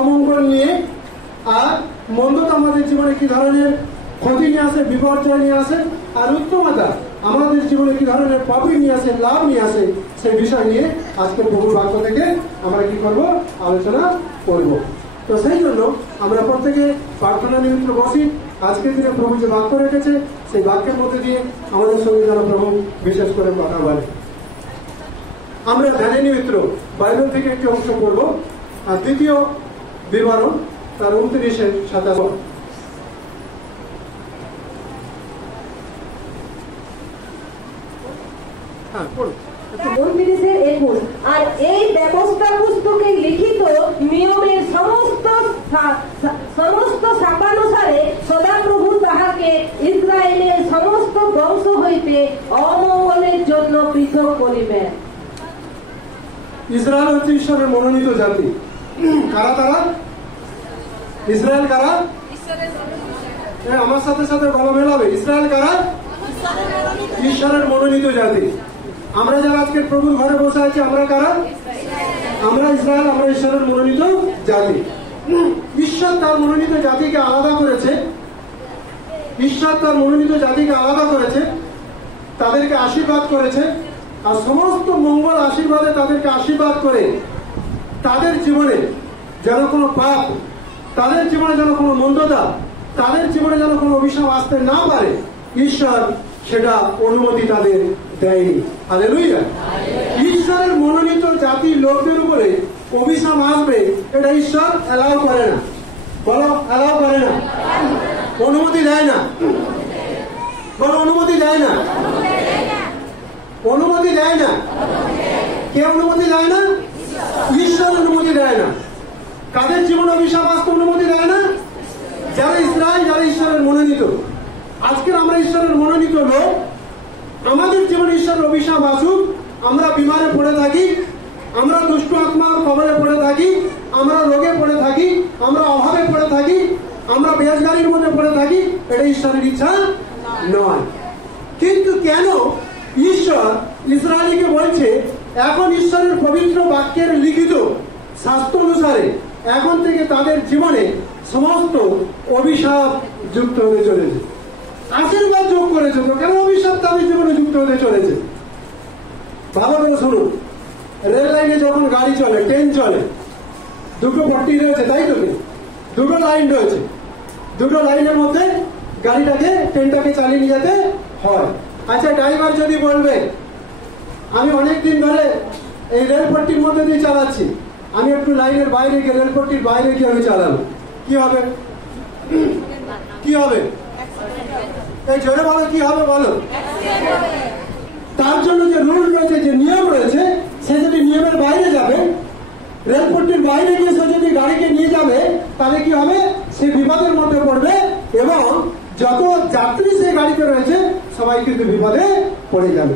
অমঙ্গল নিয়ে, আর মন্দতা আমাদের জীবনে কি ধরনের ক্ষতি নিয়ে আসে, বিপর্যয় নিয়ে আসে, আর উত্তমতা আমাদের জীবনে কি ধরনের প্রফিট নিয়ে আসে, লাভ নিয়ে আসে, সেই বিষয় নিয়ে আজকে প্রভুর বাক্য থেকে আমরা কি করব, আলোচনা করব। তো সেই জন্য আমরা প্রত্যেকে প্রার্থনা নিমিত্ত বসি। আজকের দিনে প্রভু যে বাক্য রেখেছে সেই বাক্যের মধ্যে দিয়ে আমাদের সঙ্গে যেন প্রভু বিশেষ করে কথা বলে। আমরা ধ্যানে নিমিত্ত বাইবেল থেকে একটি অংশ পড়ব, আর দ্বিতীয় বিবরণ তার 29-27। হ্যাঁ, পড়ুন। 29-21। আর এই ব্যবস্থা পুস্তকে লিখিত নিয়মের সমস্ত শাখানুসারে সদাপ্রভু তাহাকে ইসরায়েলের সমস্ত বংশ হইতে অমঙ্গলের জন্য পৃথক করিবেন। ইসরায়েল হচ্ছে ঈশ্বরের মনোনীত জাতি। কারা তারা? ইসরায়েল কারা? আমার সাথে সাথে গলা মেলাবে। ইসরায়েল কারা? ঈশ্বরের মনোনীত জাতি। আমরা যারা আজকে প্রভুর ঘরে বসে আছি, আমরা কারা? আমরা ইসরায়েল, আমরা ঈশ্বরের মনোনীত জাতি। ঈশ্বর তার মনোনীত জাতিকে আলাদা করেছে। ঈশ্বর তার মনোনীত জাতিকে আলাদা করেছে, তাদেরকে আশীর্বাদ করেছে, আর সমস্ত মঙ্গল আশীর্বাদে তাদেরকে আশীর্বাদ করে তাদের জীবনে যেন কোনো পাপ, তাদের জীবনে যেন কোনো মন্দতা, তাদের জীবনে যেন কোনো অভিশাপ আসতে না পারে, ঈশ্বর সেটা অনুমতি তাদের দেয়নি। হালেলুয়া। ঈশ্বরের মনোনীত জাতির লোকদের উপরে অভিশাপ আসবে এটা ঈশ্বর অ্যালাউ করে না। বলো, অ্যালাউ করে না, অনুমতি দেয় না। বলো, অনুমতি দেয় না, অনুমতি দেয় না। কে অনুমতি দেয় না? ঈশ্বর অনুমতি দেয় না। কাদের জীবনে অভিশাপ আসতে অনুমতি দেয় না? যারা ইসরায়েল, যারা ঈশ্বরের মনোনীত। আজকের আমরা ঈশ্বরের মনোনীত লোক, আমাদের জীবনে ঈশ্বরের অভিশাপ আসুক, আমরা বিমারে পড়ে থাকি, আমরা দুষ্ট আত্মার কবলে পড়ে থাকি, আমরা রোগে পড়ে থাকি, আমরা অভাবে পড়ে থাকি, আমরা বেজগারির মধ্যে পড়ে থাকি, এটা ঈশ্বরের ইচ্ছা নয়। কিন্তু কেন ঈশ্বর ইসরায়েলকে বলছে, এখন ঈশ্বরের পবিত্র বাক্যের লিখিত শাস্ত্র অনুসারে এখন থেকে তাদের জীবনে সমস্ত অভিশাপ যুক্ত হতে চলেছে, আশীর্বাদ যোগ করেছে। তো কেন অভিশাপ তাদের জীবনে যুক্ত হতে চলেছে? ভালো করে শুনুন। রেল লাইনে যখন গাড়ি চলে, ট্রেন চলে, দুটো পট্টি রয়েছে, তাই তো? দুটো লাইন রয়েছে, দুটো লাইনের মধ্যে গাড়িটাকে, ট্রেনটাকে চালিয়ে নিয়ে যেতে হয়। আচ্ছা, ড্রাইভার যদি বলবে আমি অনেকদিন ধরে এই রেলপট্টির মধ্যে দিয়ে চালাচ্ছি, আমি একটু লাইনের বাইরে গিয়ে, রেলপট্টির বাইরে গিয়ে আমি চালাবো, কি হবে? কি হবে? এই জোরে বলো, কি হবে বলো? তার জন্য যে রুল রয়েছে, যে নিয়ম রয়েছে, সে যদি নিয়মের বাইরে যাবে, রেলপট্টির বাইরে গিয়ে সে যদি গাড়িকে নিয়ে যাবে, তাহলে কি হবে? সে বিপদের মধ্যে পড়বে, এবং যত যাত্রী সেই গাড়িতে রয়েছে সবাই কিন্তু বিপদে পড়ে যাবে।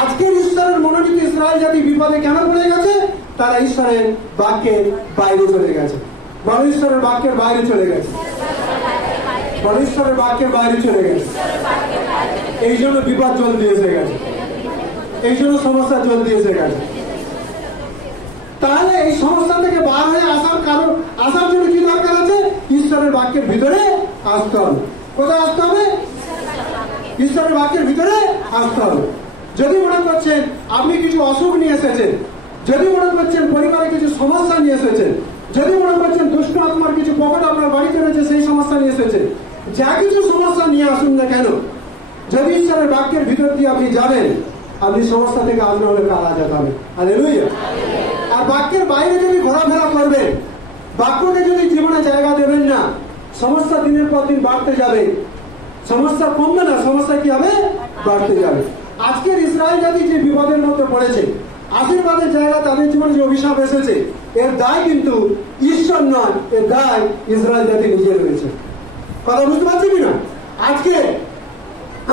আজকের ঈশ্বরের মনোনীত ইসরায়েল জাতি বিপদে কেন পড়ে গেছে? তারা ঈশ্বরের বাক্যের বাইরে চলে গেছে। বড় ঈশ্বরের বাক্যের বাইরে চলে গেছে, বড় ঈশ্বরের বাক্যের বাইরে চলে গেছে। এই জন্য বিপদ জলদি এসে গেছে, এই জন্য সমস্যা জলদি এসে গেছে। তাহলে এই সমস্যা থেকে বার হয়ে আসার জন্য কি দরকার আছে? ঈশ্বরের বাক্যের ভিতরে আসতে হবে। কোথায় আসতে হবে? ঈশ্বরের বাক্যের ভিতরে আসতে হবে। যদি মনে করছেন আপনি কিছু অসুখ নিয়ে এসেছেন, যদি মনে করছেন পরিবারে কিছু সমস্যা নিয়ে এসেছেন, যদি মনে করছেন দুষ্ট আত্মার কিছু পকেট আপনার বাড়িতে রয়েছে, সেই সমস্যা নিয়ে এসেছেন, যা কিছু সমস্যা নিয়ে আসুন না কেন, যদি ঈশ্বরের বাক্যের ভিতর দিয়ে আপনি যাবেন, আপনি সমস্যা থেকে আজ না হলে কাল আজাদ হবে। হালেলুয়া। আর বাক্যের বাইরে যদি ঘোরাফেরা করবেন, বাক্যকে যদি জীবনে জায়গা দেবেন না, সমস্যা দিনের পর দিন বাড়তে যাবে। সমস্যা কমবে না, সমস্যা কি হবে? বাড়তে যাবে। আজকের ইসরায়েল জাতি যে বিপদের মধ্যে পড়েছে, আশীর্বাদের জায়গা তাদের জীবনে যে অভিশাপ এসেছে, এর দায় কিন্তু ঈশ্বর নয়, এর দায় ইসরায়েল জাতি নিজে রয়েছে। কথা বুঝতে পারছি কিনা? আজকে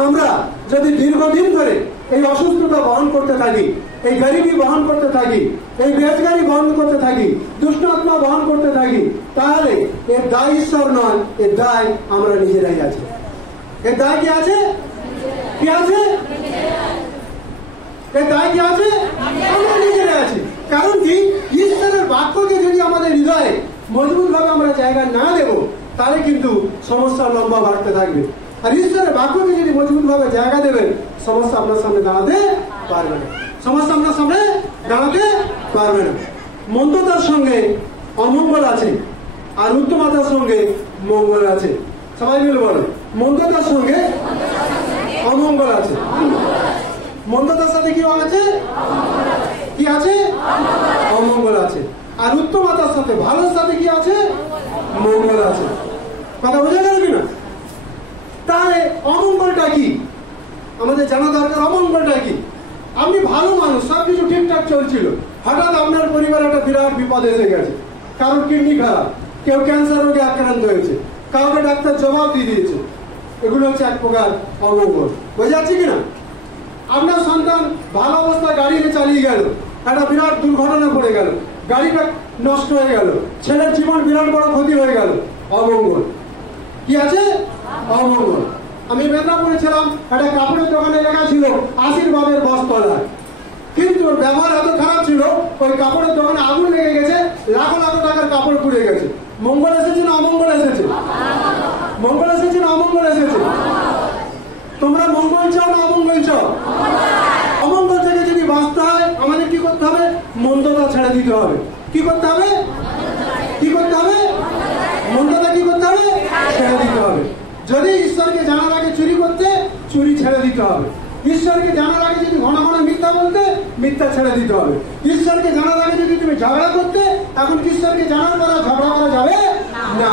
আমরা যদি দীর্ঘদিন ধরে এই অসুস্থতা বহন করতে থাকি, এই গরিবি বহন করতে থাকি, এই বেজগারি বহন করতে থাকি, দুষ্ট আত্মা বহন করতে থাকি, তাহলে এর দায় ঈশ্বর নয়, এর দায় আমরা নিজেরাই আছি। এর দায় কি আছে? কি আছে? এর দায় কি আছে? আমরা নিজেরাই আছি। কারণ কি? ঈশ্বরের বাক্যকে যদি আমাদের হৃদয়ে মজবুত ভাবে আমরা জায়গা না দেব, তাহলে কিন্তু সমস্যা লম্বা বাড়তে থাকবে। আর ঈশ্বরের বাক্যকে যদি মজবুত ভাবে জায়গা দেবেন, সমস্যা আপনার সামনে দাঁড়াতে পারবে না, সমস্যা আপনার সামনে দাঁড়াতে পারবে না। মন্দতার সঙ্গে অমঙ্গল আছে, আর উত্তমতার সঙ্গে মঙ্গল আছে। সবাই মিলে বলো, মন্দতার সঙ্গে অমঙ্গল আছে। মন্দতার সাথে কি আছে? কি আছে? অমঙ্গল আছে। আর উত্তমতার সাথে, ভালোর সাথে কি আছে? মঙ্গল আছে। কথা বোঝা গেল কিনা? তাহলে অমঙ্গলটা কি আমাদের জানা দরকার। অমঙ্গলটা কি? আপনি ভালো মানুষ, সবকিছু ঠিকঠাক চলছিল, হঠাৎ আপনার পরিবারে একটা বিরাট বিপদ এসে গেছে। কারোর কিডনি খারাপ, কেউ ক্যান্সার রোগে আক্রান্ত হয়েছে, কাউকে ডাক্তার জবাব দিয়ে দিয়েছে। এগুলো হচ্ছে এক প্রকার অমঙ্গল। বোঝা যাচ্ছে কিনা? আপনার সন্তান ভালো অবস্থায় গাড়ি নিয়ে চালিয়ে গেল, একটা বিরাট দুর্ঘটনা পড়ে গেল, গাড়িটা নষ্ট হয়ে গেল, ছেলের জীবন বিরাট বড় ক্ষতি হয়ে গেল। অমঙ্গল। কি আছে? অমঙ্গল। আমি মেদিনীপুরে ছিলাম, একটা কাপড়ের দোকানে লেখা ছিল আশীর্বাদের বস্ত্রালয়, কিন্তু ওর ব্যবহার এত খারাপ ছিল, ওই কাপড়ের দোকানে আগুন লেগে গেছে, লাখো লাখো টাকার কাপড় পুড়ে গেছে। মঙ্গল এসেছে না অমঙ্গল এসেছে? মঙ্গল এসেছে না অমঙ্গল এসেছে? তোমরা মঙ্গল চাও না অমঙ্গল চাও? অমঙ্গল থেকে যদি বাঁচতে হয় আমাদের কি করতে হবে? মন্দতা ছেড়ে দিতে হবে। কি করতে হবে? কি করতে হবে? মন্দতা কি করতে হবে? ছেড়ে দিতে হবে। যদি ঈশ্বরকে জানার আগে চুরি করতে, চুরি ছেড়ে দিতে হবে। ঈশ্বরকে জানার আগে যদি ঘন ঘন মিথ্যা বলতে, মিথ্যা ছেড়ে দিতে হবে। ঈশ্বরকে জানার আগে যদি তুমি ঝগড়া করতে, এখন ঈশ্বরকে জানার দ্বারা ঝগড়া করা যাবে না।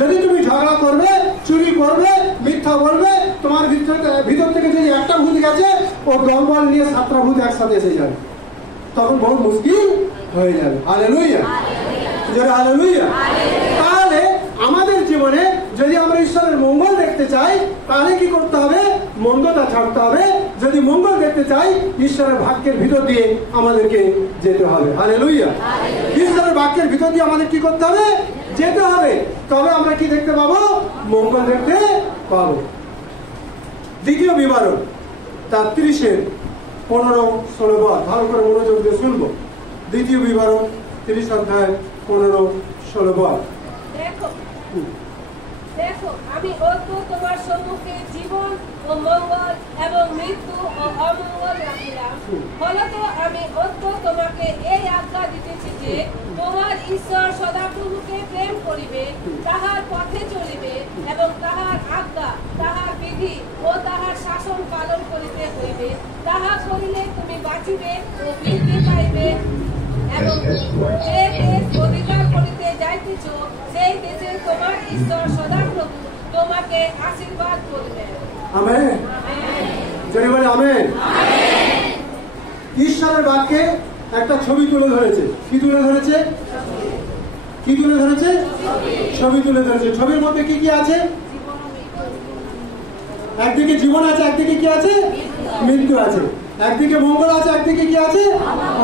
যদি তুমি ঝগড়া করবে, চুরি করবে, মিথ্যা বলবে, তোমার ভিতর থেকে যদি একটা ভূত গেছে, ও দলবল নিয়ে 7টা ভূত একসাথে এসে যাবে, তখন বহু মুশকিল হয়ে যাবে। Hallelujah, hallelujah. তাহলে আমাদের জীবনে যদি আমরা ঈশ্বরের মঙ্গল দেখতে চাই, তাহলে কি করতে হবে? মন্দতা ছাড়তে হবে। যদি মঙ্গল দেখতে চাই, ঈশ্বরের বাক্যের ভিতর দিয়ে আমাদেরকে যেতে হবে। হালেলুয়া। ঈশ্বরের বাক্যের ভিতর দিয়ে আমাদের কি করতে হবে? যেতে হবে। তবে আমরা কি দেখতে পাবো? মঙ্গল দেখতে পাবো। দ্বিতীয় বিবরণ তার 30-15-16 ভালো করে মনোযোগ দিয়ে শুনবো। দ্বিতীয় বিবরণ 30 অধ্যায় 15-16। দেখো, আমি অদ্য তোমার সম্মুখে জীবন ও মঙ্গল এবং মৃত্যু ও অমঙ্গল রাখিলাম। ফলত আমি অদ্য তোমাকে এই আজ্ঞা দিতেছি যে তোমার ঈশ্বর সদাপ্রভুকে প্রেম করিবে, তাহার পথে চলিবে এবং তাহার আজ্ঞা, তাহার বিধি ও তাহার শাসন পালন করিতে হইবে। তাহা করিলে তুমি বাঁচিবে ও বৃদ্ধি পাইবে এবং যে দেশ অধিকার করিতে যাইতেছ, সেই দেশে তোমার ঈশ্বর সদাপ্রভু তোমাকে আশীর্বাদ করবে। আমেন। যদি বলে আমেন। ঈশ্বরের বাক্যে একটা ছবি তুলে ধরেছে। কি তুলে ধরেছে? কি তুলে ধরেছে? ছবি তুলে ধরেছে। ছবির মধ্যে কি কি আছে? একদিকে জীবন আছে, একদিকে কি আছে? মৃত্যু আছে। একদিকে মঙ্গল আছে, একদিকে কি আছে?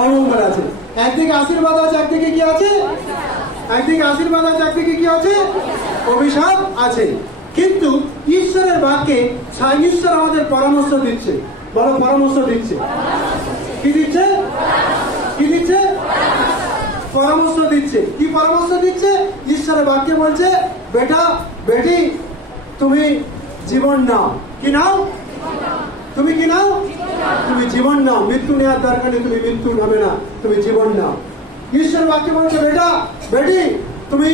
অমঙ্গল আছে। একদিকে আশীর্বাদ আছে, একদিকে কি আছে? একদিকে আশীর্বাদ আছে, একদিকে কি আছে? অভিশাপ আছে। কিন্তু ঈশ্বরের বাক্যে ঈশ্বর আমাদের পরামর্শ দিচ্ছে। বড় পরামর্শ দিচ্ছে। কি দিচ্ছে? কি দিচ্ছে? পরামর্শ দিচ্ছে। কি পরামর্শ দিচ্ছে? ঈশ্বরের বাক্যে বলছে, বেটা বেটি তুমি জীবন নাও। কি নাও? তুমি কি নাও? তুমি জীবন নাও। মৃত্যু নেওয়ার দরকার নেই, তুমি মৃত্যু নেবে না, তুমি জীবন নাও। ঈশ্বর বাক্যে বলছে, বেটা বেটি তুমি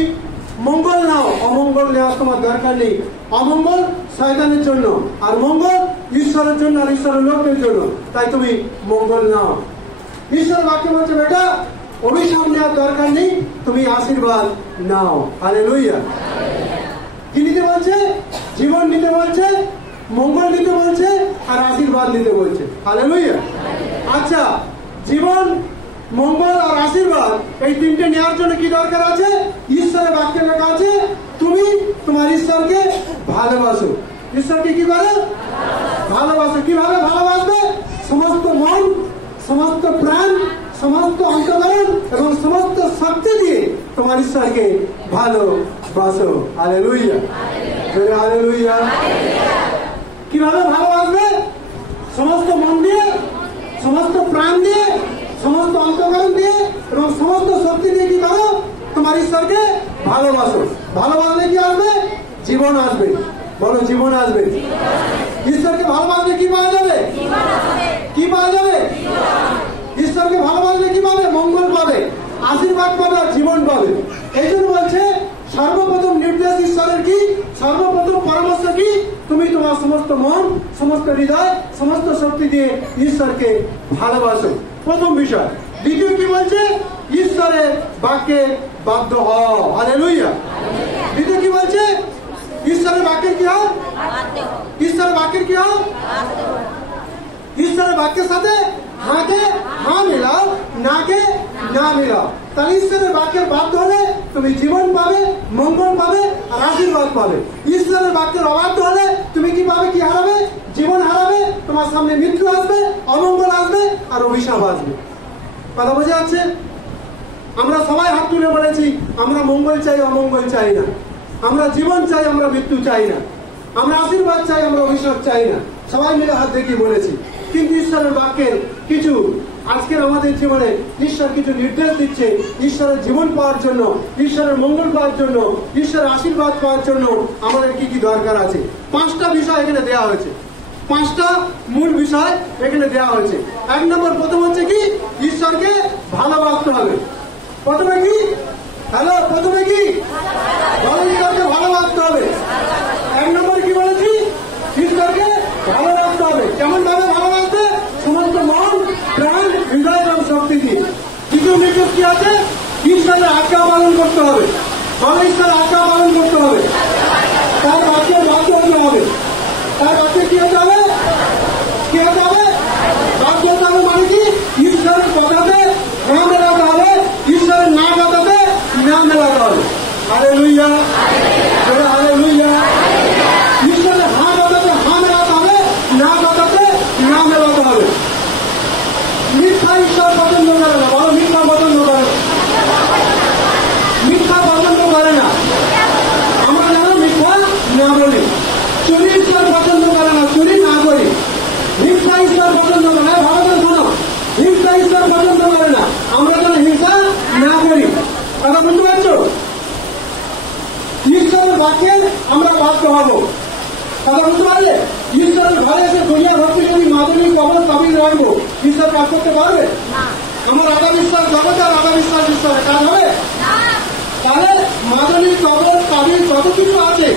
মঙ্গল নাও। অমঙ্গল নেওয়ার তোমার দরকার নেই। অমঙ্গল শয়তানের জন্য, আর মঙ্গল ঈশ্বরের জন্য, আর ঈশ্বরের লোকদের জন্য। তাই তুমি মঙ্গল নাও। ঈশ্বর বাক্যে বলছে, বেটা অভিশাপ নেওয়ার দরকার নেই, তুমি আশীর্বাদ নাও। হালেলুয়া। কি নিতে বলছে? জীবন নিতে বলছে, মঙ্গল নিতে বলছে, আর আশীর্বাদ নিতে বলছে। হালেলুয়া। আচ্ছা, জীবন, মঙ্গল আর আশীর্বাদ এই তিনটে নেওয়ার জন্য কি দরকার আছে? ঈশ্বরের বাক্যে লেখা আছে, তুমি তোমার ঈশ্বরকে ভালোবাসো। ঈশ্বরকে কি করো? ভালোবাসো। কিভাবে ভালোবাসবে? সমস্ত মন, সমস্ত প্রাণ, সমস্ত অন্তঃকরণ এবং সমস্ত শক্তি দিয়ে তোমার ঈশ্বরকে ভালোবাসো। Hallelujah, hallelujah. কিভাবে ভালোবাসবে? সমস্ত মন দিয়ে, সমস্ত প্রাণ দিয়ে, সমস্ত অন্তঃকরণ দিয়ে এবং সমস্ত শক্তি দিয়ে কি করো? তোমার ঈশ্বরকে ভালোবাসো। ভালোবাসলে কি আসবে? জীবন আসবে। বলো, জীবন আসবে। ঈশ্বরকে ভালোবাসলে কি পাওয়া যাবে? কি পাওয়া যাবে? ঈশ্বরকে ভালোবাসলে কি পাবে? মঙ্গল পাবে, আশীর্বাদ পাবে, আর জীবন পাবে। এই জন্য বলছে সর্বপ্রথম নির্দেশ ঈশ্বরের কি? সর্বপ্রথম পরামর্শ কি? তুমি তোমার সমস্ত মন, সমস্ত হৃদয়, সমস্ত শক্তি দিয়ে ঈশ্বরকে ভালোবাসো, প্রথম বিষয়। দ্বিতীয় কি বলছে? ঈশ্বরের বাক্যে বাধ্য হও। হালেলুয়া। দ্বিতীয় কি বলছে? ঈশ্বরের বাক্যের কি হয়? ঈশ্বরের বাক্যের কি হয়? ঈশ্বরের বাক্যের সাথে হাঁকে হা মিলাও, নাকে না মিলাও। তাহলে ঈশ্বরের বাক্যের বাধ্য হলে তুমি জীবন পাবে, মঙ্গল পাবে, আর আশীর্বাদ পাবে। ঈশ্বরের বাক্যের অবাধ্য হলে তুমি কি পাবে? কি হারাবে? জীবন হারাবে, তোমার সামনে মৃত্যু আসবে, অমঙ্গল আসবে, আর অভিশাপ আসবে। কথা বোঝা যাচ্ছে? আমরা সবাই হাত তুলে বলেছি আমরা মঙ্গল চাই, অমঙ্গল চাই না। আমরা জীবন চাই, আমরা মৃত্যু চাই না। আমরা আশীর্বাদ চাই, আমরা অভিশাপ চাই না। সবাই মিলে হাত দেখিয়ে বলেছি। কিন্তু ঈশ্বরের বাক্যের কিছু আজকের আমাদের জীবনে ঈশ্বর কিছু নির্দেশ দিচ্ছে। ঈশ্বরের জীবন পাওয়ার জন্য, ঈশ্বরের মঙ্গল পাওয়ার জন্য, ঈশ্বরের আশীর্বাদ পাওয়ার জন্য আমাদের কি কি দরকার আছে। 5টা বিষয় এখানে দেওয়া হয়েছে। 5টা মূল বিষয় এখানে দেওয়া হয়েছে। 1 নম্বর, প্রথম হচ্ছে কি? ঈশ্বরকে ভালোবাসতে হবে। প্রথমে কি? হ্যালো, প্রথমে কি? ঈশ্বরকে ভালোবাসতে হবে। 1 নম্বর কি বলেছি? ঈশ্বরকে ভালোবাসতে হবে। কেমন ভাবে ভালোবাসতে? সমস্ত মন, প্রাণ, হৃদয় এবং শক্তি দিয়ে। দ্বিতীয় নির্দেশ কি আছে? ঈশ্বরের আজ্ঞা পালন করতে হবে। ঈশ্বরের আজ্ঞা পালন করতে হবে। তার বাক্যে বাধ্য হতে হবে। তার বাক্যে কি হতে হবে? কি হতে হবে? বাধ্য হতে হবে। মানে কি? ঈশ্বরের কথাতে না মেলাতে হবে, ঈশ্বরের না কথাতে না মেলাতে হবে। Hallelujah, hallelujah. ঈশ্বরের হা কথাতে হা মেলাতে হবে, না কথাতে না মেলাতে হবে। মিথ্যা ঈশ্বর পছন্দ করে না। বলো, মিথ্যা পছন্দ করে না। মিথ্যা পছন্দ করে না। আমরা যেন মিথ্যা না বলি। চুরি ঈশ্বর পছন্দ করে না, চুরি না করি। হিংসা ঈশ্বর পছন্দ করে না। ভালো করে শোনো, হিংসা ঈশ্বর পছন্দ করে না। আমরা যেন হিংসা না করি। কথা বুঝতে পারছো? ঈশ্বরের বাক্যে আমরা বাধ্য হব। কথা বুঝতে পারলে? ঈশ্বরের ঘরে এসে দুনিয়া ভক্তি যদি মাদনী কবর কাবিল রাখবো, ঈশ্বর কাজ করতে পারবে? আমার আধা বিশ্বাস জগতে, আর আধা বিশ্বাস ঈশ্বরে কাজ হবে? তাহলে মাদনী কবর কাবিল কত কিছু আছে,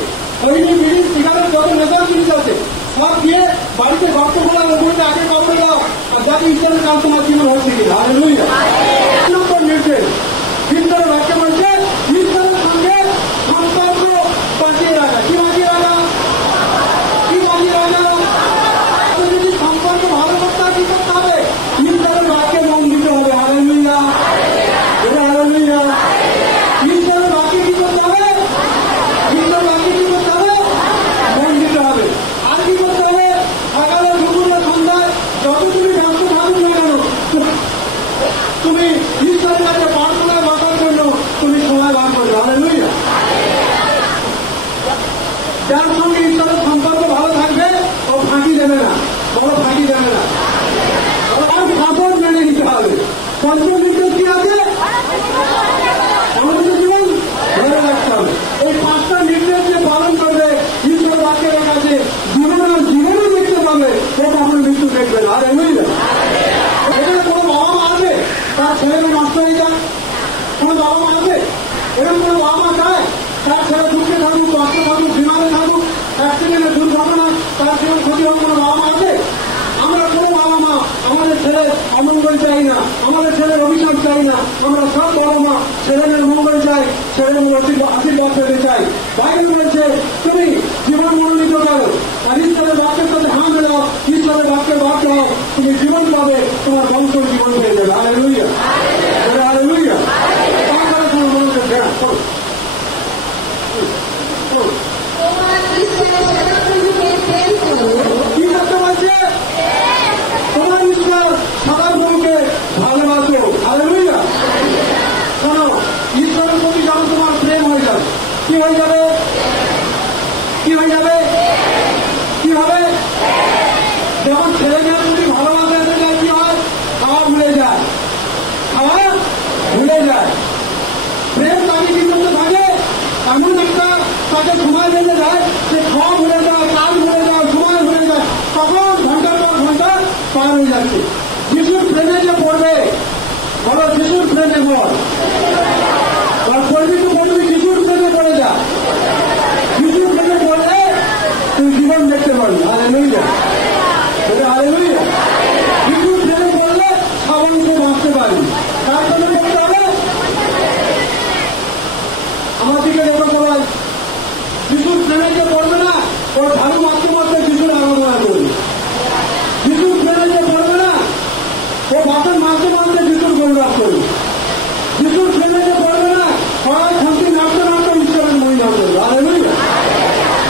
হরিণী বিড়ি সিগারেট যত নেশার জিনিস আছে, সব দিয়ে বাড়িতে গর্ত খোলার উপরে আগে কবরে যাও, আর যাতে ঈশ্বরের কাজ তোমার জীবন হচ্ছে কিনা। হালেলুয়া। নম্বর নির্দেশ ঈশ্বরের বাক্যে বলছে ঈশ্বরের সঙ্গে সম্পর্ক বাঁচিয়ে রাখা। কি বাঁচিয়ে রাখা? কি বাঁচিয়ে রাখা? যদি সম্পর্ক ভালো করতে হয় কি করতে হবে? ঈশ্বরের বাক্যে মন দিতে হবে। Hallelujah, hallelujah. ঈশ্বরের বাক্যে কি করতে হবে? ঈশ্বরের বাক্যে কি করতে হবে? মন দিতে হবে। আর কি করতে হবে? সকালে, দুপুরে, সন্ধ্যায় যত তুমি ব্যস্ত থাকুক না কেন, তুমি ঈশ্বরের কাছে প্রার্থনায় বসার জন্য তুমি সময় বার করবে। হালেলুয়া। যার সঙ্গে ঈশ্বরের সম্পর্ক ভালো থাকবে ও ফাঁকি দেবে না। বড় ফাঁকি দেবে না। আর শাসন মেনে নিতে হবে। পঞ্চম নির্দেশ কি আছে? আমাদের জীবন ধরে রাখতে হবে। এই 5টা নির্দেশ যে পালন করবে ঈশ্বর বাক্যের কাছে জীবনও দেখতে পাবে, ও আপনার মৃত্যু দেখবে না। হালেলুয়া। এখানে কোনো বাবা মা আছে তার ছেলেকে নষ্ট হয়ে যায়? কোনো বাবা মা আছে? এরকম কোনো বাবা মা চায় তার ছেলে দুঃখে থাকুক, কষ্ট থাকুক, বিমানে থাকুক, অ্যাক্সিডেন্টে দুর্ঘটনা তার জীবন ক্ষতি হোক? কোনো বাবা মা আছে? আমরা কোনো বাবা মা আমাদের ছেলের অমঙ্গল চাই না, আমাদের ছেলের অভিশাপ চাই না। আমরা সব বাবা মা ছেলেমেয়ের মঙ্গল চাই, ছেলেমেয়ের আশীর্বাদ পেতে চাই। বাইরে বলছে তুমি জীবন মনোনীত করো, আর ঈশ্বরের বাক্যের সাথে হাঁ মেলাও, ঈশ্বরের বাক্যের বাক্য হও, তুমি জীবন পাবে, তোমার বংশ জীবন পেয়ে যাবে। Hallelujah, hallelujah. তারপরে তোমার মনোযোগ দেয়া করো। কি করতে বলছে? তোমার ঈশ্বর সদাপ্রভুকে ভালোবাসো। হালেলুয়া। শোনো, ঈশ্বরের প্রতি যখন তোমার প্রেম হয়ে যাবে, কি হয়ে যাবে? কি হয়ে যাবে? কি হবে? যখন ছেলে মেয়ের প্রতি ভালোবাসা এসে যায় কি হয়? খাওয়া ভুলে যায়, খাওয়া ভুলে যায়। প্রেম তাকে কি করতে থাকে? এমন একটা তাকে সময় বেঁধে যায়, সে খাওয়া ভুলে যায়, কাজ ভুলে যায়, সময় ভুলে যায়, তখন ঘন্টার পর ঘন্টা পার হয়ে যাচ্ছে। যিশুর প্রেমে যে পড়বে, বলো যিশুর প্রেমে বল, পড়বি তো পড়বি, যিশুর প্রেমে পড়ে যা। যিশুর প্রেমে পড়লে তুই জীবন দেখতে পারবি। Hallelujah, hallelujah. যিশুর প্রেমে পড়লে সাবধানে বাঁচতে পারবি। তার প্রেমে পড়তে হবে। আমার দিকে দেখো সবাই, যিশুর প্রেমে যে পড়বে না, ওর ভালো মাত্র মাত্র যিশুর আরাধনা করবে। যিশুর প্রেমে যে পড়বে না, ও বাপের মাঝে মাঝে যিশুর গৌরব করবে। যিশুর প্রেমে যে পড়বে না, সবাই শান্তি নাড়তে নাড়তে ঈশ্বরের মহিমা করবে। হালেলুয়া।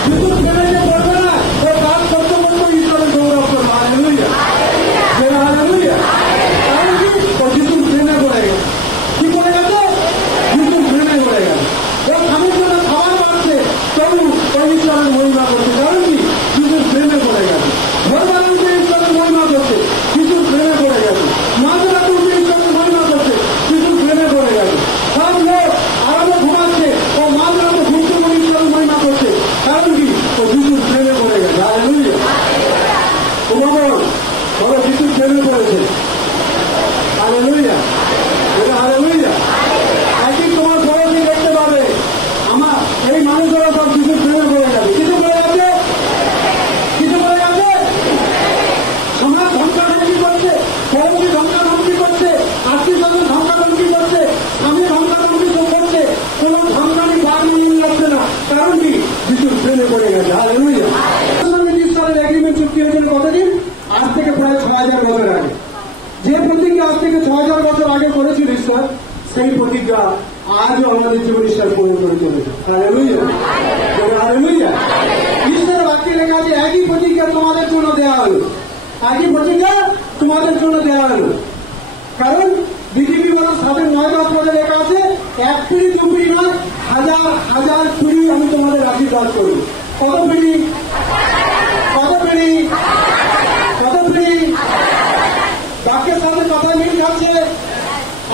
যিশুর প্রেমে যে পড়বে না, ও কাজ করতে করতে ঈশ্বরের গৌরব করবে। Hallelujah, hallelujah. কারণ কি? ও যিশুর প্রেমে পড়ে গেছে। কি পড়ে গেছে? যিশুর প্রেমে পড়ে গেছে। ও স্বামীর জন্য খাবার পাচ্ছে, তবু ওই ঈশ্বরের মহিমা করছে। কারণ কি? যিশুর প্রেমে পড়ে গেছে। ঘর বানাচ্ছে ঈশ্বরের মহিমা করছে, যিশুর প্রেমে পড়ে গেছে। মাঝ রাতে উঠে ঈশ্বরের মহিমা করছে, যিশুর প্রেমে পড়ে গেছে। সব লোক আরামে ঘুমাচ্ছে, ও মাঝ রাতে ঘুমতে করে ঈশ্বরের মহিমা করছে। কারণ কি? ও যিশুর প্রেমে পড়ে গেছে। হালেলুয়া। বলো যিশুর প্রেমে পড়েছে। Hallelujah, hallelujah. একই তোমার পড়াশি দেখতে পাবে, আমার এই মানুষেরা সব যিশুর প্রেমে পড়ে যাবে। কিছু পড়ে যাচ্ছে, কিছু পড়ে যাচ্ছে। সমাজ ধমকাধমকি করছে, পড়াশি ধমকাধমকি করছে, আত্মীয় স্বজন ধমকাধমকি করছে, স্বামী ধমকাধমকি করছে, কোন ধমকানি বাদ নিয়ে যাচ্ছে না। কারণ কি? যিশুর প্রেমে পড়ে গেছে। হালেলুয়া। ঈশ্বরের এগ্রিমেন্ট চুক্তি হয়েছিল কতদিন? আজ থেকে প্রায় 6000 বছর আগে। যে প্রতিজ্ঞা আজ থেকে 6000 বছর আগে করেছিল ঈশ্বর, সেই প্রতিজ্ঞা আজও আমাদের জীবন ঈশ্বর পূরণ করে চলেছে। Hallelujah, hallelujah. ঈশ্বরের বাক্যে লেখা আছে, একই প্রতিজ্ঞা তোমাদের জন্য দেওয়া হলো। একই প্রতিজ্ঞা তোমাদের জন্য দেওয়া হলো। কারণ বিজেপি বলা 7:9-10 পদে লেখা আছে, 1 পিঁড়ি 2 পিঁড়ি নয়, 1000 পিঁড়ি আমি তোমাদের আশীর্বাদ করব। কত পিঁড়ি? কত পিঁড়ি? কত পিঁড়ি? বাক্যের সাথে কথা মিল যাচ্ছে।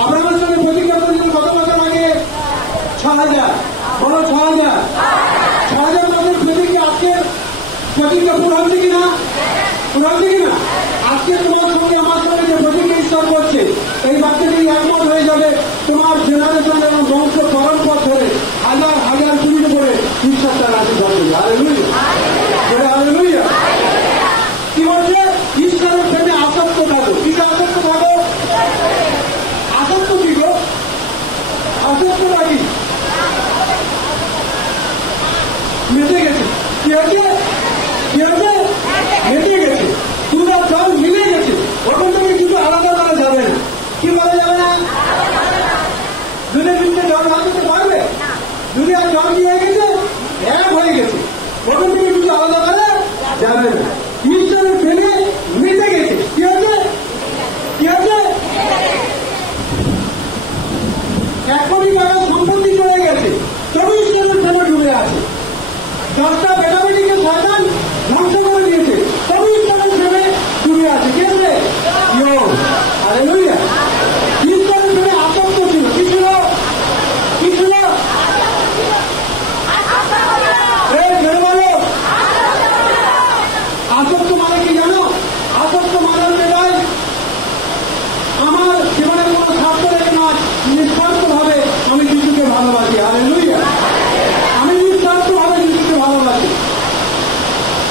আব্রাহামের সঙ্গে প্রতিজ্ঞা করেছিল কত বছর আগে? 6000। বলো 6000। 6000 বছর প্রতিজ্ঞা। আজকে প্রতিজ্ঞা পুরো হচ্ছে কিনা? পুরো হচ্ছে কিনা? আজকে তোমার সঙ্গে আমার সঙ্গে যে প্রতিজ্ঞা ঈশ্বর করছে, এই বাক্যে যদি একমত হয়ে যাবে, তোমার জেনারেশন এবং বংশ পরম পথ ধরে হাজার হাজার পিঁড়ি করে ঈশ্বর তার আশীর্বাদ দেবে। Hallelujah, hallelujah. কি বলছে? ঈশ্বরের প্রেমে আসক্ত থাকো। কিসে আসক্ত থাকো? আসক্ত কি গো? আসক্ত নাকি? মেতে গেছে। কি হয়েছে? কি হয়েছে? মেতে গেছে। দুধ আর জল মিলে গেছে। ওখান থেকে কিছু আলাদা করা যাবে না। কি বলা যাবে না? দুধে দুধে জল আনতে পারবে? দুধে আর জল কি হয়ে গেছে? এক হয়ে গেছে। ওখান থেকে কিছু আলাদা করা যাবে না। ঈশ্বরের প্রেমে মেতে গেছে। কি হয়েছে? কি হয়েছে? 1 কোটি টাকা সম্পত্তি চলে গেছে, তবু ঈশ্বরের প্রেমে ডুবে আছে। 10টা বেটাবেটিকে শয়তান ধ্বংস করে দিয়েছে, তবু ঈশ্বরের প্রেমে ডুবে আছে। কে আছে? হালেলুয়া। ঈশ্বরের প্রেমে আসক্ত ছিল। কি ছিল? কি ছিল? আসক্ত মানে কি জানো? আসক্ত মানে হচ্ছে আমার জীবনের কোনো স্বার্থ রেখে নয়, নিঃস্বার্থ ভাবে আমি যিশুকে ভালোবাসি। হালেলুয়া। আমি নিঃস্বার্থ ভাবে যিশুকে ভালোবাসি।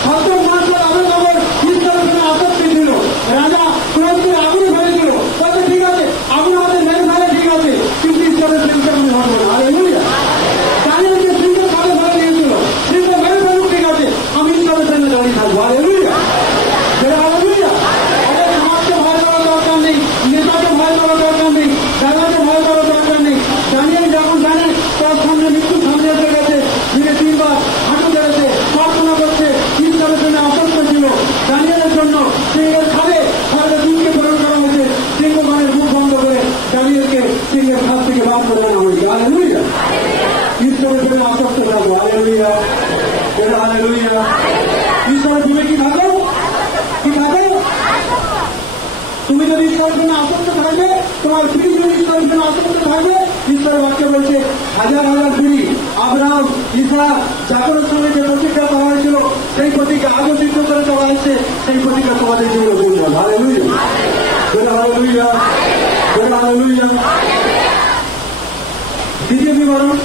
সত্তর মাস পর আমি আমার ঈশ্বরের জন্য আসক্তি ছিল। রাজা ক্রোধের আগুন হয়েছিল, তবে ঠিক আছে, আগুন আমাদের মেরে ফেলে, ঠিক আছে, কিন্তু ঈশ্বরের প্রেমকে আমি ধরবো না। হালেলুয়া। দাঁড়িয়ে সিংহের সাথে ধরে দিয়েছিল, সিংহ মেরে ফেলুক, ঠিক আছে, আমি ঈশ্বরের প্রেমে দাঁড়িয়ে থাকবো। Hallelujah, hallelujah. আমাদের সমাজকে ভয় করার দরকার নেই, নেতাকে ভয় করার দরকার নেই, দাদাকে ভয় করার দরকার নেই। দাঁড়িয়ে যখন জানে তার সামনে মৃত্যু সামনে এসে গেছে, দিনে 3 বার হাঁটু ধরেছে, প্রার্থনা করছে, ঈশ্বরের জন্য আসক্ত ছিল। দাঁড়িয়ে জন্য সিংহের খালে দুধকে প্রেরণ করা হয়েছে, সিংহগণের মুখ বন্ধ করে দাঁড়িয়েকে সিংহের খাল থেকে বার করে আনা হয়েছে। হালেলুয়া। ঈশ্বরের জন্য আসক্ত থাকবো। Hallelujah, hallelujah. ঈশ্বরের তুমি কি থাকো? কি থাকো? তুমি যদি ঈশ্বরের জন্য আসক্ত থাকবে, তোমার স্ত্রী যদি ঈশ্বরের জন্য আসক্ত থাকবে, ঈশ্বর বাক্য বলছে হাজার হাজার পিঁড়ি আব্রাহাম ইসহাক যাকবের সঙ্গে যে প্রতিজ্ঞা করা হয়েছিল সেই প্রতিজ্ঞা আজও সিদ্ধ করে চলা হচ্ছে, সেই প্রতিজ্ঞা তোমাদের জীবনে পূর্ণ হবে। Hallelujah, hallelujah, hallelujah. দ্বিতীয় বিবরণ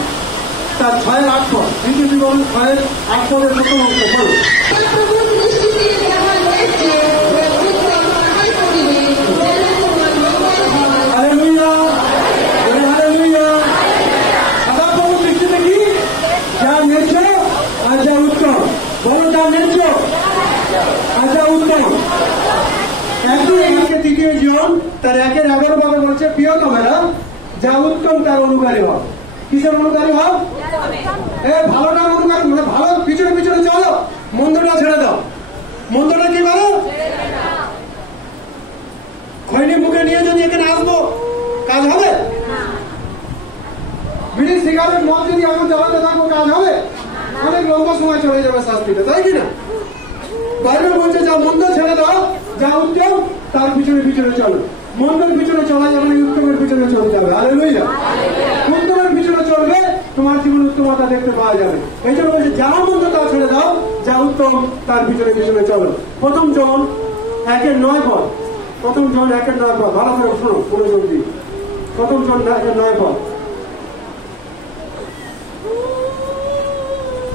তার 6-8 পদ, দ্বিতীয় বিবরণ 6-8 পদের প্রথম অংশ বলো। Hallelujah, hallelujah. সাদা প্রভু দৃষ্টিতে কি যা ন্যায্য আর যা উত্তম, বলো যা ন্যায্য আর যা উত্তম। একদিকে তৃতীয় জন তার 1:11 পদে বলছে প্রিয়তমেরা যা উত্তম তার অনুকারী হও। কিসের অনুকারী হও? ভালোটার অনুকারী, মানে ভালো পিছনে পিছনে চলো, মন্দটা ছেড়ে দাও। মন্দটা কি করো? খৈনি মুখে নিয়ে যদি এখানে আসবো কাজ হবে? বিড়ি সিগারেট মদ যদি এখন জ্বালাতে থাকবো কাজ হবে? অনেক লম্বা সময় চলে যাবে শাস্তিটা, তাই কিনা? বাইবেল বলছে যা মন্দ ছেড়ে দাও, যা উত্তম তার পিছনে পিছনে চলো। মন্দের পিছনে চলা যাবে না, উত্তমের পিছনে চলতে হবে। হালেলুয়া। উত্তমের পিছনে চলবে, তোমার জীবন উত্তমতা দেখতে পাওয়া যাবে। এই জন্য বলছে যা মন্দ তা ছেড়ে দাও, যা উত্তম তার পিছনে পিছনে চলো। প্রথম জন 1:9 পদ, প্রথম জন 1:9 পদ, ভালো করে শোনো মনোযোগ দিয়ে। প্রথম জন 1:9 পদ,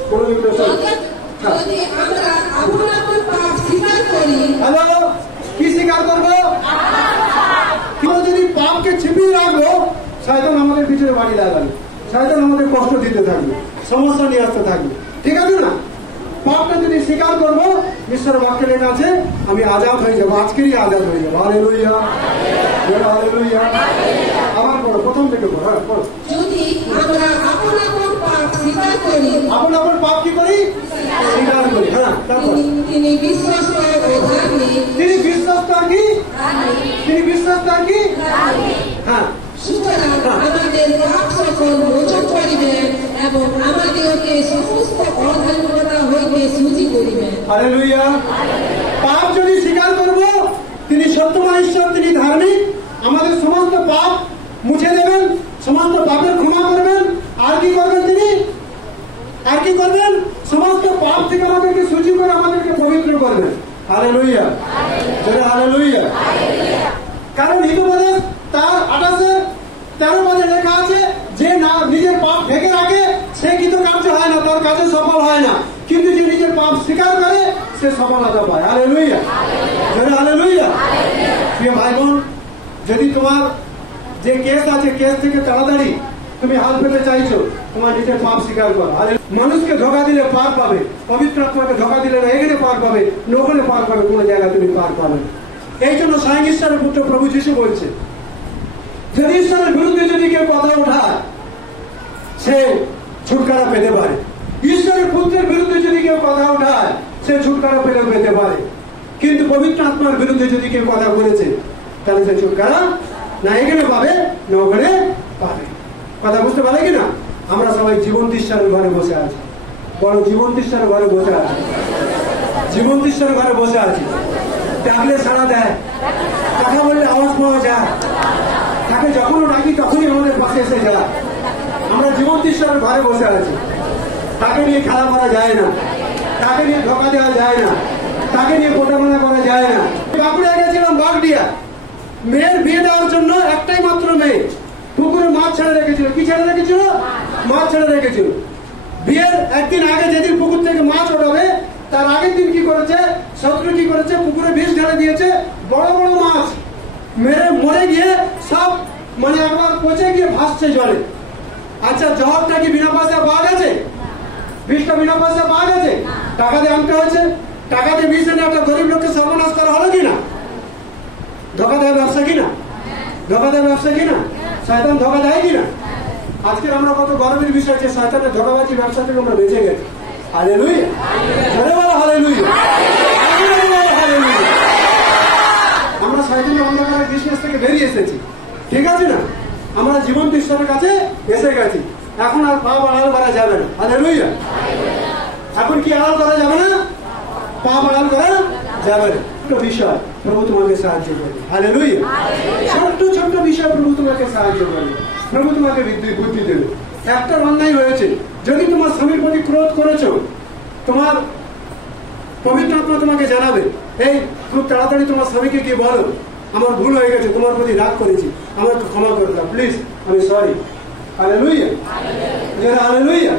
মনোযোগ দিয়ে শোনো। হ্যালো, কি স্বীকার করবো? আমরা যদি পাপকে ছিপিয়ে রাখবো, শয়তান আমাদের পিছনে বাড়ি লাগাবে, শয়তান আমাদের কষ্ট দিতে থাকবে, সমস্যা নিয়ে আসতে থাকবে, ঠিক আছে না? পাপটা যদি স্বীকার করবো, ঈশ্বরের বাক্যে লেখা আছে আমি আজাদ হয়ে যাবো, আজকেরই আজাদ হয়ে যাবো। Hallelujah, hallelujah. আবার পড়ো, প্রথম থেকে পড়ো। যদি আমরা আপন আপন পাপ স্বীকার করি, আপন আপন পাপ কি করি? স্বীকার করি। হ্যাঁ, তারপর তিনি বিশ্বস্ত ও ধার্মিক, তিনি বিশ্বস্ত কি? তিনি বিশ্বস্ত কি? হ্যাঁ। সুতরাং আমাদের পাপ সকল মোচন করিবেন এবং আমাদেরকে সমস্ত অধার্মিকতা হইতে শুচি করিবেন। হালেলুয়া। পাপ যদি স্বীকার করব, তিনি সত্যময় ঈশ্বর, তিনি ধার্মিক, আমাদের সমস্ত পাপ মুছে দেবেন, সমস্ত পাপের ক্ষমা করবেন। আর কি করবেন তিনি? আর কি করবেন? সমস্ত পাপ থেকে আমাদেরকে শুচি করে আমাদেরকে পবিত্র করবেন। Hallelujah, hallelujah. কারণ হিতোপদেশ তার 28-13 পদে লেখা আছে যে না নিজের পাপ ঢেকে রাখে সে কৃতকার্য হয় না, তার কাজে সফল হয় না, কিন্তু যে নিজের পাপ স্বীকার করে সে সফলতা পায়। Hallelujah, hallelujah. প্রিয় ভাই বোন, যদি তোমার যে কেস আছে কেস থেকে তাড়াতাড়ি তুমি হাল পেতে চাইছো, তোমার নিজের পাপ স্বীকার করো। মানুষকে ধোকা দিলে পার পাবে, পবিত্র আত্মাকে ধোকা দিলে না এখানে পার পাবে, ওখানে পার পাবে, কোনো জায়গায় তুমি পার পাবে। এই জন্য স্বয়ং ঈশ্বরের পুত্র প্রভু যিশু বলছে যদি ঈশ্বরের বিরুদ্ধে যদি কেউ কথা ওঠায় সে ছুটকারা পেতে পারে। ঈশ্বরের পুত্রের বিরুদ্ধে যদি কেউ কথা ওঠায় সে ছুটকারা পেতে পারে, কিন্তু পবিত্র আত্মার বিরুদ্ধে যদি কেউ কথা বলেছে তাহলে সে ছুটকারা না এখানে পাবে না ওখানে পাবে। কথা বুঝতে পারে কিনা? আমরা সবাই জীবন্ত ঈশ্বরের ঘরে বসে আছি, বড় জীবন্ত ঈশ্বরের ঘরে বসে আছি, জীবন্ত ঈশ্বরের ঘরে বসে আছি। ডাকলে সাড়া দেয়, কথা বললে আওয়াজ পাওয়া যায়, তাকে যখন ডাকি তখনই আমাদের পাশে এসে যায়। আমরা জীবন্ত ঈশ্বরের ঘরে বসে আছি, তাকে নিয়ে খেলা করা যায় না, তাকে নিয়ে ধোকা দেওয়া যায় না, তাকে নিয়ে প্রতারণা করা যায় না। বাঁকুড়া গেছিলাম বাগডিয়া, মেয়ের বিয়ে দেওয়ার জন্য একটাই মাত্র মেয়ে পুকুরে মাছ ছেড়ে রেখেছিল। কি ছেড়ে রেখেছিল? মাছ ছেড়ে রেখেছিল। বিয়ের একদিন আগে যেদিন পুকুর থেকে মাছ ওঠাবে তার আগের দিন কি করেছে, শত্রু কি করেছে, পুকুরে বিষ ঢেলে দিয়েছে, বড় বড় মাছ মেরে মরে গিয়ে সব মানে একবার পচে গিয়ে ভাসছে জলে। আচ্ছা, জহরটা কি বিনা পয়সা পাওয়া গেছে? বিষটা বিনা পয়সা পাওয়া গেছে? টাকা দিয়ে আনতে হয়েছে। টাকা দিয়ে বিষ এনে একটা গরিব লোককে সর্বনাশ করা হলো কিনা? ধোকা দেয় ব্যবসা কিনা? ধোকা দেয় ব্যবসা কিনা? শয়তান ধোকা দেয় কিনা? আজকে আমরা কত গর্বের বিষয় যে শয়তানের ধোকাবাজি ব্যবসা থেকে আমরা বেঁচে গেছি। হালেলুয়া, জোরে বলো হালেলুয়া। আমরা শয়তানের অন্ধকারের বিজনেস থেকে বেরিয়ে এসেছি, ঠিক আছে না? আমরা জীবন্ত ঈশ্বরের কাছে এসে গেছি। এখন আর পাপ আড়াল করা যাবে না। হালেলুয়া। এখন কি আড়াল করা যাবে না? পাপ আড়াল করা যাবে না। বিষয় প্রভু তোমাকে সাহায্য করবে। হালেলুয়া। ছোট্ট ছোট্ট বিষয় প্রভু তোমাকে সাহায্য করবে। প্রভু তোমাকে বুদ্ধি দেবে। একটা অন্যায় হয়েছে, যদি তোমার স্বামীর প্রতি ক্রোধ করেছো, তোমার পবিত্র আত্মা তোমাকে জানাবে, এই খুব তাড়াতাড়ি তোমার স্বামীকে গিয়ে বলো, আমার ভুল হয়ে গেছে, তোমার প্রতি রাগ করেছি, আমাকে ক্ষমা করে দাও প্লিজ, আমি সরি। Hallelujah, hallelujah.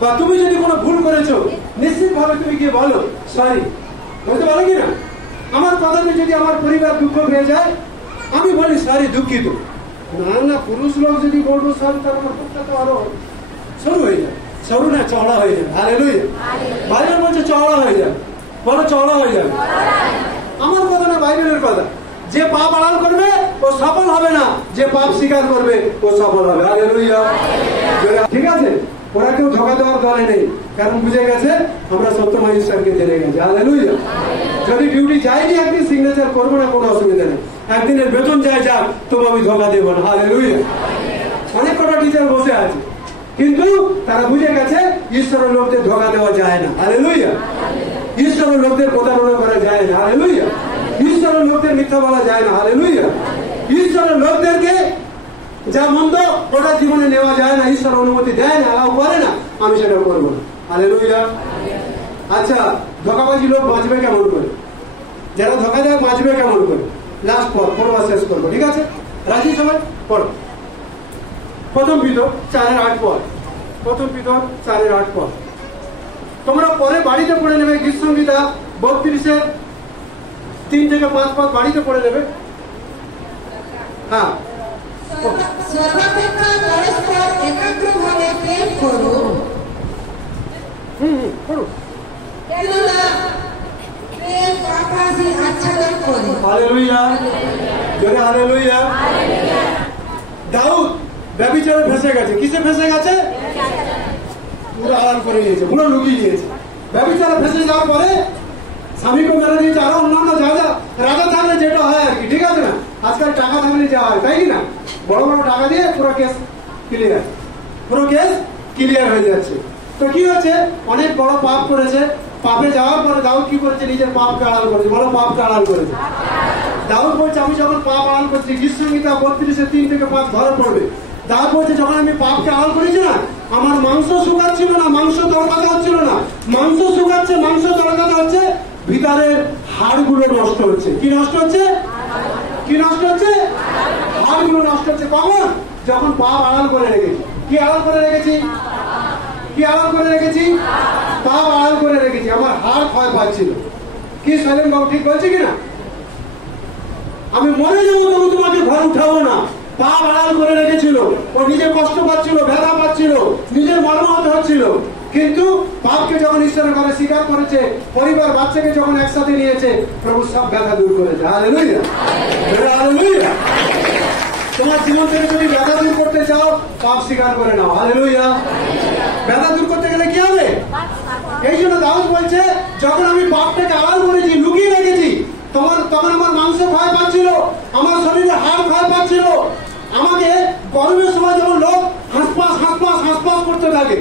বা তুমি যদি কোনো ভুল করেছো, নিশ্চিত ভাবে তুমি গিয়ে বলো সরি। বলতে পারো কি না? আমার কথাতে যদি আমার পরিবার দুঃখ পেয়ে যায়, আমি বলি সরি, দুঃখিত। না না, পুরুষ লোক যদি বলবো সরি, তার আমার বুকটা তো আরো সরু হয়ে যায়, সরু না চওড়া হয়ে যাবে। হালেলুয়া। বাইবেল বলছে চওড়া হয়ে যাবে, বলো চওড়া হয়ে যাবে। আমার কথা না, বাইবেলের কথা। যে পাপ আড়াল করবে ও সফল হবে না, যে পাপ স্বীকার করবে ও সফল হবে। হালেলুয়া। ঠিক আছে, ওরা কেউ ধোকা দেওয়ার দলে নেই, কারণ বুঝে গেছে আমরা সত্যময় ঈশ্বরকে জেনে গেছি। হালেলুয়া। যদি ডিউটি যায়নি একদিন, সিগনেচার করবো না, কোনো অসুবিধা নেই। একদিনের বেতন যায় যাক, তবু আমি ধোকা দেবো না। হালেলুয়া। অনেক কটা টিচার বসে আছে, কিন্তু তারা বুঝে গেছে ঈশ্বরের লোকদের ধোকা দেওয়া যায় না। হালেলুয়া। ঈশ্বরের লোকদের প্রতারণা করা যায় না। হালেলুয়া। ঈশ্বরের লোকদের মিথ্যা বলা যায় না। হালেলুয়া। ঈশ্বরের লোকদেরকে যা মন্দ ওটা জীবনে নেওয়া যায় না, ঈশ্বর অনুমতি দেয় না, আলাও করে না, আমি সেটা করবো না। হালেলুয়া। আচ্ছা, ধোকাবাজি লোক বাঁচবে কেমন করে? যারা ধোকা দেয় বাঁচবে কেমন করে? লাস্ট পর পড়বা শেষ করবো, ঠিক আছে? রাজি সবাই? পড়ো। প্রথম পিতর 4:8 পদ। প্রথম পিতর 4:8 পদ। তোমরা পরে বাড়িতে পড়ে নেবে, গীত সংহিতা 32-3 থেকে 5 পদ বাড়িতে পড়ে নেবে। হ্যাঁ, সর্বাপেক্ষা পরস্পর একাগ্রভাবে প্রেম করো, পড়ো। কেননা প্রেম পাপাদি আচ্ছাদন করে। হালেলুয়া, জোরে হালেলুয়া। দাউদ ব্যভিচারে ফেঁসে গেছে। কিসে ফেঁসে গেছে? পুরো আড়াল করে নিয়েছে, পুরো লুকিয়ে দিয়েছে। ব্যভিচারে ফেঁসে যাওয়ার পরে স্বামীকে মেরে দিয়েছে, আরো অন্যান্য যা যা রাজা থাকলে যেটা হয় আর কি, ঠিক আছে না? আজকাল টাকা থাকলে যা হয়, তাই কি না? বড় বড় টাকা দিয়ে পুরো কেস ক্লিয়ার, পুরো কেস ক্লিয়ার হয়ে যাচ্ছে। তো কি হচ্ছে? অনেক বড় পাপ করেছে। পাপে যাওয়ার পরে দাউদ কি করেছে? নিজের পাপকে আড়াল করেছে। বড় পাপকে আড়াল করেছে। দাউদ বলছে, আমি যখন পাপ আড়াল করছি, গীত সংহিতা 32-3 থেকে 5 ঘরে পড়বে। দাউদ বলছে, যখন আমি পাপকে আড়াল করেছি না, আমার মাংস শুকাচ্ছিল না, মাংস তরকাতে হচ্ছিল না, মাংস শুকাচ্ছে, মাংস তরকাতে হচ্ছে, ভিতরের হাড়গুলো নষ্ট হচ্ছে। কি নষ্ট হচ্ছে? কি নষ্ট হচ্ছে? হাড়গুলো নষ্ট হচ্ছে। কখন? যখন পাপ আড়াল করে রেখেছি। কি আড়াল করে রেখেছি? কি আড়াল করে রেখেছি? পাপ আড়াল করে রেখেছি। আমার হাড় ক্ষয় পাচ্ছিল। কি সালেম বাবু ঠিক বলছে কিনা? আমি মরে যাবো, তবু তোমাকে ঘর উঠাবো না। পাপ আড়াল করে রেখেছিল। ও নিজে কষ্ট পাচ্ছিল, ব্যথা পাচ্ছিল, নিজের মর্মাহত হচ্ছিল। কিন্তু পাপকে যখন ঈশ্বরের ঘরে স্বীকার করেছে, পরিবার বাচ্চাকে যখন একসাথে নিয়েছে, প্রভু সব ব্যথা দূর করেছে। Hallelujah, hallelujah. তোমার জীবন থেকে যদি ব্যথা দূর করতে চাও, পাপ স্বীকার করে নাও। হালেলুয়া। ব্যথা দূর করতে গেলে কি হবে? এই জন্য দাউদ বলছে, যখন আমি পাপটাকে আড়াল করেছি, লুকিয়ে রেখেছি, তখন আমার মাংস ক্ষয় পাচ্ছিল, আমার শরীরে হাড় ক্ষয় পাচ্ছিল। আমাকে গরমের সময় যেমন লোক হাঁসপাস হাঁসপাস হাঁসপাস করতে থাকে,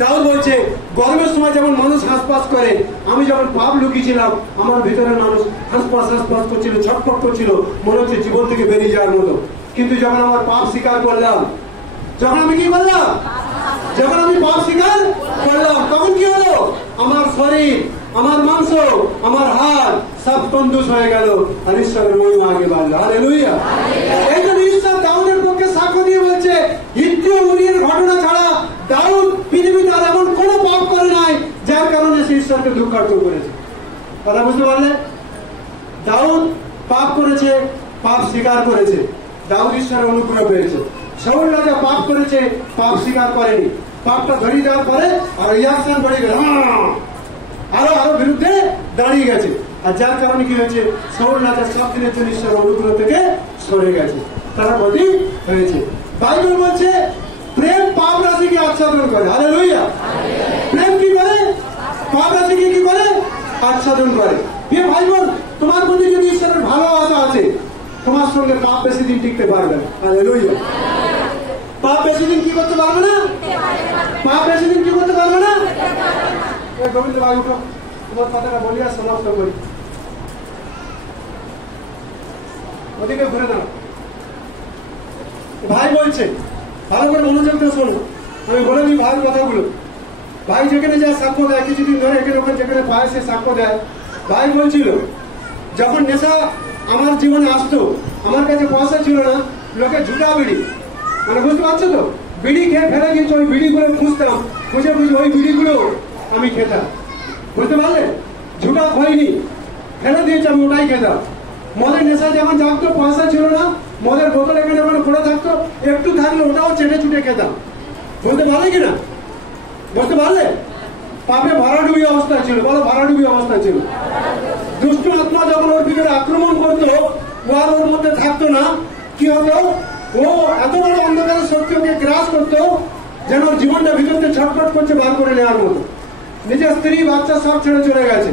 দাউদ বলছে, গরমের সময় যেমন মানুষ হাঁসপাস করে, আমি যখন পাপ লুকিয়েছিলাম, আমার ভিতরে মানুষ হাঁসপাস হাঁসপাস করছিল, ছটফট করছিল, মনে হচ্ছে জীবন থেকে বেরিয়ে যাওয়ার মতো। কিন্তু যখন আমার পাপ স্বীকার করলাম, যখন আমি কি করলাম? যখন আমি পাপ স্বীকার করলাম, তখন কি হলো? আমার শরীর, আমার মাংস, আমার হাড় সব তন্দুষ হয়ে গেল, আর ঈশ্বরের মহিমা আগে বাড়লো। হালেলুয়া। এই জন্য ঈশ্বর দাউদের পক্ষে সাক্ষ্য দিয়ে বলছে, হিত্তীয় উরিয়ের ঘটনা ছাড়া দাউদ পৃথিবীতে আর এমন কোন পাপ করে নাই, যার কারণে সে ঈশ্বরকে দুঃখার্থ করেছে। কথা বুঝতে পারলে? দাউদ পাপ করেছে, পাপ স্বীকার করেছে, দাউদ ঈশ্বরের অনুগ্রহ পেয়েছে। শাউল রাজা পাপ করেছে, পাপ স্বীকার করেনি। পাপটা ধরিয়ে দেওয়ার পরে আর রিয়াকশন বেড়ে গেল, আরো বিরুদ্ধে দাঁড়িয়ে গেছে। আর যার কারণে কি হয়েছে? শাউল রাজা সব দিনের জন্য ঈশ্বরের অনুগ্রহ থেকে সরে গেছে, তারা গতি হয়েছে। বাইবেল বলছে, প্রেম পাপ রাশিকে আচ্ছাদন করে। হালেলুয়া। প্রেম কি করে? পাপ রাশিকে কি করে? আচ্ছাদন করে। প্রিয় ভাই বোন, তোমার প্রতি যদি ঈশ্বরের ভালোবাসা আছে, তোমার সঙ্গে পাপ বেশি দিন টিকতে পারবে না। হালেলুয়া। পাপ বেশি দিন কি করতে পারবে না? পাপ বেশি দিন কি করতে পারবে না? গোবিন্দ ভাই উঠো, তোমার কথাটা বলি আর সমাপ্ত করি। ওদিকে ঘুরে দাও। ভাই বলছে, ভালো করে মনোযোগ দিয়ে শোনো, আমি বলে দিই ভাইয়ের কথাগুলো। ভাই যেখানে যায় সাক্ষ্য দেয়, কিছুদিন ধরে এখানে ওখানে যেখানে পায় সে সাক্ষ্য দেয়। ভাই বলছিল যখন নেশা আমার জীবনে আসতো, আমার কাছে পয়সা ছিল না, লোকে ঝুটা বিড়ি, মানে বুঝতে পারছো তো, বিড়ি খেয়ে ফেলে দিয়েছে, ওই বিড়িগুলো খুঁজতাম, খুঁজে ওই বিড়িগুলো আমি খেতাম, বুঝতে পারলে? ঝুটা হয়নি, ফেলে দিয়েছে, আমি ওটাই খেতাম। মদের নেশা যখন জাগতো, পয়সা ছিল না, মদের বোতল এখানে ওখানে খোলা থাকতো, একটু থাকলে ওটাও চেটে চুটে খেতাম, বলতে পারলে কিনা? বুঝতে পারলে? পাপে ভরাডুবি অবস্থা ছিল, বলো ভরাডুবি অবস্থা ছিল। দুষ্ট আত্মা যখন ওর ভিতরে আক্রমণ করতো, ও আর ওর মধ্যে থাকতো না, কি হতো? ও এত বড় অন্ধকারের শক্তি ওকে গ্রাস করতো, যেন ওর জীবনটা ভিতরতে ছটফট করছে বার করে নেওয়ার মতো। নিজের স্ত্রী বাচ্চা সব ছেড়ে চলে গেছে।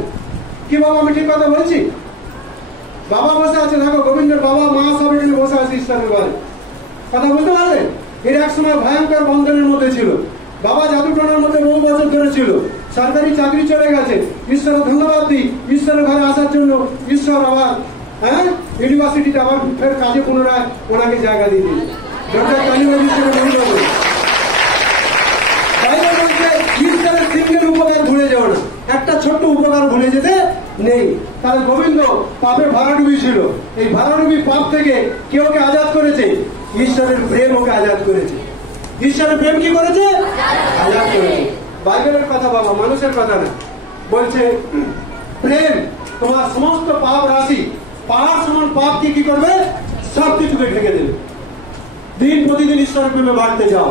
কি বাবা, আমি ঠিক কথা বলছি? বাবা বসে আছে, দেখো গোবিন্দের বাবা মা সব এখানে বসে আছে ঈশ্বরের ঘরে, কথা বুঝতে পারলে? এর এক সময় ভয়ঙ্কর বন্ধনের মধ্যে ছিল, বাবা জাদুটনার মধ্যে বহু বছর ধরে ছিল, সরকারি চাকরি চলে গেছে, ঈশ্বরের ধন্যবাদ দিই, ঈশ্বরের ঘরে আসার জন্য ঈশ্বর আবার ইউনিভার্সিটিতে আবার ফের কাজে পুনরায় ওনাকে জায়গা দিয়ে দিল। ঈশ্বরের সিঙ্গেল উপকার ভুলে যাও না, একটা ছোট্ট উপকার ভুলে যেতে নেই। তাহলে গোবিন্দ পাপে ভাড়াডুবি ছিল, এই ভাড়াডুবি পাপ থেকে কে ওকে আজাদ করেছে? ঈশ্বরের প্রেম ওকে আজাদ করেছে। ঈশ্বরের প্রেম কি করেছে? আজাদ করেছে। বাইবেলের কথা বাবা, মানুষের কথা না। বলছে প্রেম তোমার সমস্ত পাপ রাশি, পাহাড় সমান পাপকে কি করবে? সব কিছুকে ঢেকে দেবে। দিন প্রতিদিন ঈশ্বরের প্রেমে বাড়তে যাও।